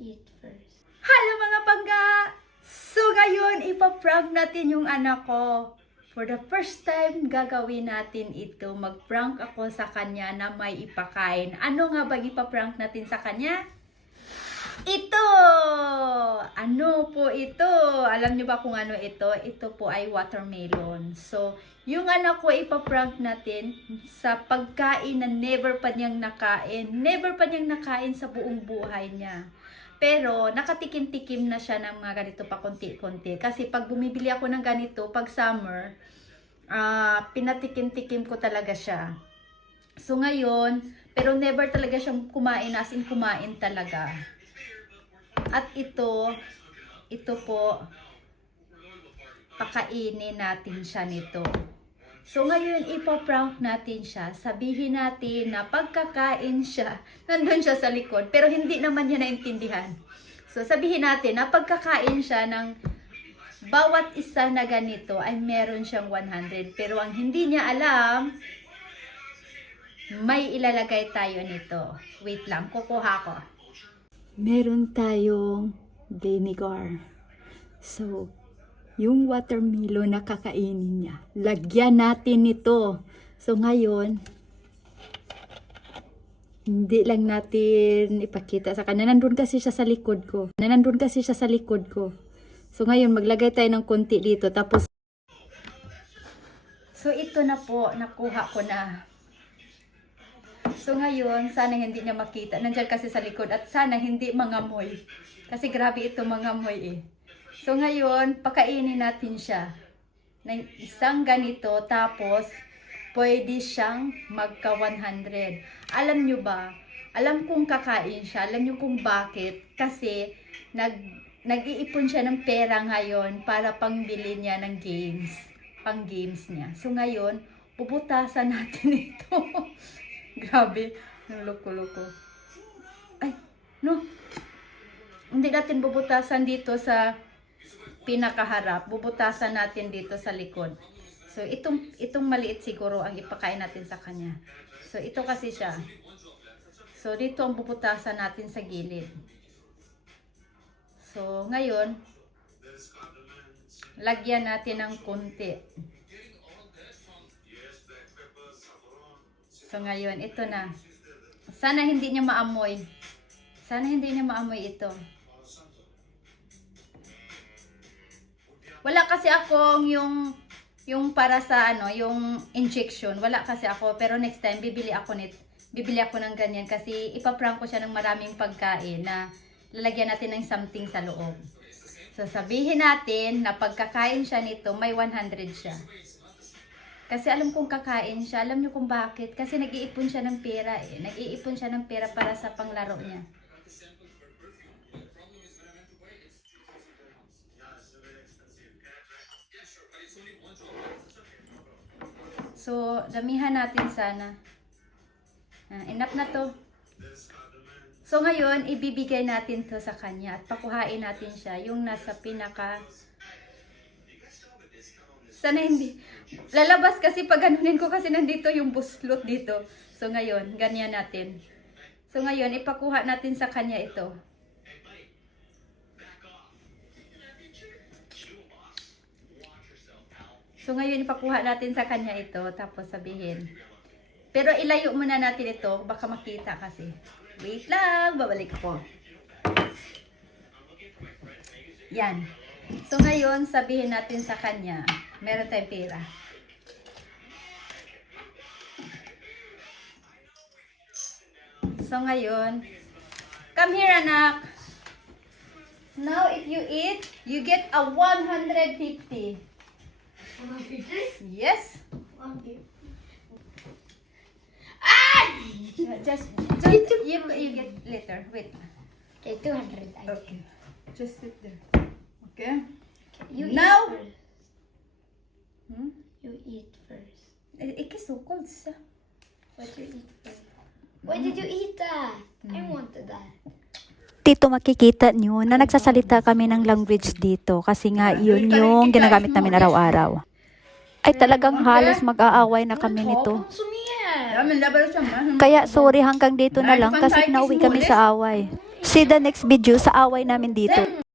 eat first. Hello mga pangga! So ngayon, ipaprank natin yung anak ko. For the first time, gagawin natin ito. Mag-prank ako sa kanya na may ipakain. Ano nga bang ipaprank natin sa kanya? Ito! Ano po ito? Alam niyo ba kung ano ito? Ito po ay watermelon. So, yung anak ko ipaprank natin sa pagkain na never pa niyang nakain. Never pa niyang nakain sa buong buhay niya. Pero, nakatikim-tikim na siya ng mga ganito pa konti-konti. Kasi pag bumibili ako ng ganito, pag summer, pinatikim-tikim ko talaga siya. So, ngayon, pero never talaga siyang kumain, as in kumain talaga. At ito po, pakainin natin siya nito. So ngayon, ipaprank natin siya. Sabihin natin na pagkakain siya, nandun siya sa likod, pero hindi naman niya naintindihan. So sabihin natin na pagkakain siya ng bawat isa na ganito ay meron siyang 100. Pero ang hindi niya alam, may ilalagay tayo nito. Wait lang, kukuha ko. Meron tayong vinegar. So, yung watermelon na kakainin niya, lagyan natin nito. So, ngayon, hindi lang natin ipakita sa kanya. Nandun kasi siya sa likod ko. So, ngayon, maglagay tayo ng konti dito. Tapos, so, ito na po, nakuha ko na. So ngayon, sana hindi niya makita. Nandiyan kasi sa likod at sana hindi mangamoy. Kasi grabe ito mangamoy eh. So ngayon, pakainin natin siya ng isang ganito tapos pwede siyang magka 100. Alam nyo ba? Alam kong kakain siya. Alam nyo kung bakit? Kasi nag-iipon siya ng pera ngayon para pangbili niya ng games. Pang games niya. So ngayon, puputasan natin ito. Grabe, yung loko-loko. Ay, no. Hindi natin bubutasan dito sa pinakaharap. Bubutasan natin dito sa likod. So, itong maliit siguro ang ipakain natin sa kanya. So, ito kasi siya. So, dito ang bubutasan natin sa gilid. So, ngayon, lagyan natin ng konti. So ngayon, ito na. Sana hindi niya maamoy. Sana hindi niya maamoy ito. Wala kasi akong yung para sa yung injection. Wala kasi ako, pero next time bibili ako ng ganyan kasi ipaprank ko siya ng maraming pagkain na lalagyan natin ng something sa loob. So sabihin natin na pagkakain siya nito, may 100 siya. Kasi alam kong kakain siya. Alam niyo kung bakit? Kasi nag-iipon siya ng pera eh. Nag-iipon siya ng pera para sa panglaro niya. So, damihan natin sana. Enough na to. So, ngayon, ibibigay natin to sa kanya at pakuhain natin siya. Yung nasa pinaka... Sana hindi. Lalabas kasi pag ganunin ko kasi nandito yung buslot dito. So ngayon, ganyan natin. So ngayon, ipakuha natin sa kanya ito. So ngayon, ipakuha natin sa kanya ito. Tapos sabihin. Pero ilayo muna natin ito. Baka makita kasi. Wait lang. Babalik ako. Yan. So ngayon, sabihin natin sa kanya. Meron tayong pera. So ngayon, come here anak. Now if you eat, you get a 150. 150? Yes. 150. Just you get later. Wait. Okay, 200. Okay. Just sit there. Okay. You Now. eat first. You eat first. Ikisukol siya. What you eat first? Why did you eat that? I wanted that. Dito makikita nyo na nagsasalita kami ng language dito kasi nga yun yung ginagamit namin araw-araw. Ay talagang halos mag-aaway na kami nito. Kaya sorry hanggang dito na lang kasi nauwi kami sa away. See the next video sa away namin dito.